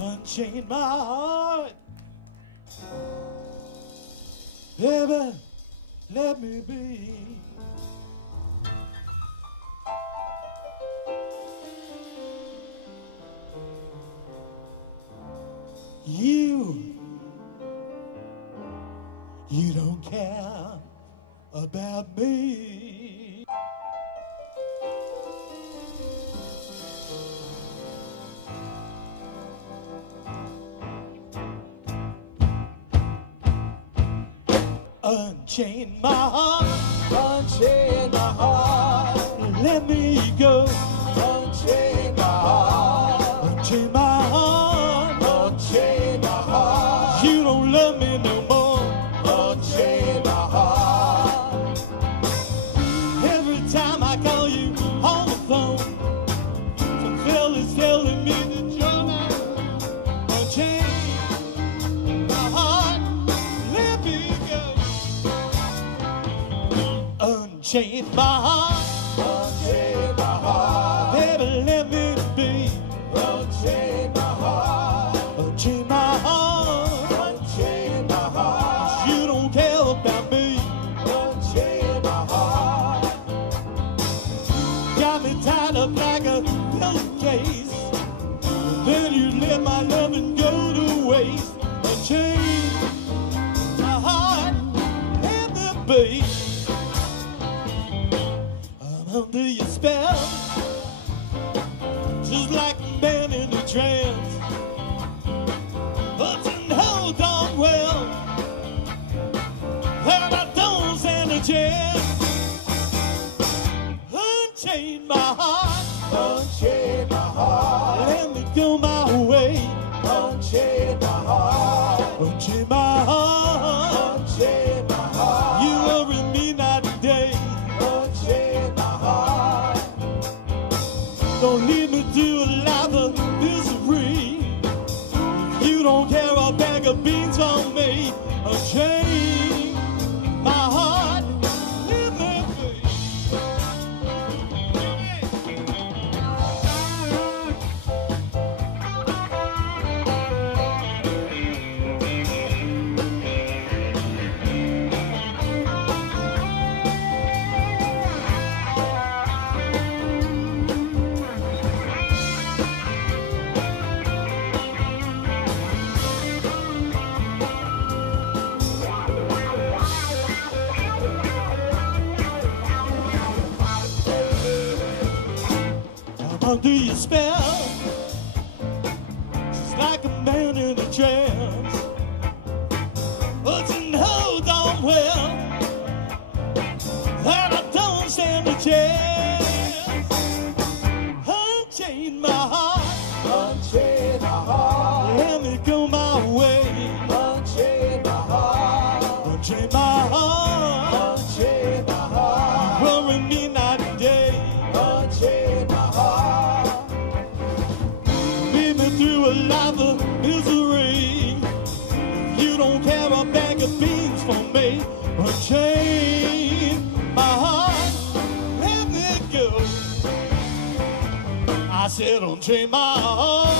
unchain my heart. Baby, let me be. You don't care about me. Unchain my heart, unchain my heart, let me go. Unchain my heart, unchain my heart, unchain my heart. You don't love me no more. Unchain my heart. Every time I call you on the phone, some fella's telling me that you're not. Unchain my heart, let me go. Unchain my heart, unchain my heart, baby, let me be. Unchain my heart, unchain my heart, unchain my heart. You don't care about me. Unchain my heart. Got me tied up like a pillowcase. Then you let my loving go to waste. Unchain my heart, let me be. Under your spell, just like a man in a trance. But you know darn well that I don't stand a chance. Unchain my heart, unchain my heart, let me go my way. Unchain my heart, unchain my heart, unchain my heart. You worry me night and day. Don't lead me to a life of misery. If you don't care a bag of beans on me, unchain my heart, let me be. Under your spell, just like a man in a trance. But you know darn well that I don't stand a chance. Unchain my heart, unchain my heart, let me go my way. Unchain my heart, unchain my heart, unchain my heart. Worry me night and day. Unchain my heart. Through a life of misery. If you don't care a bag of beans for me, unchain my heart, let me go. I said unchain my heart.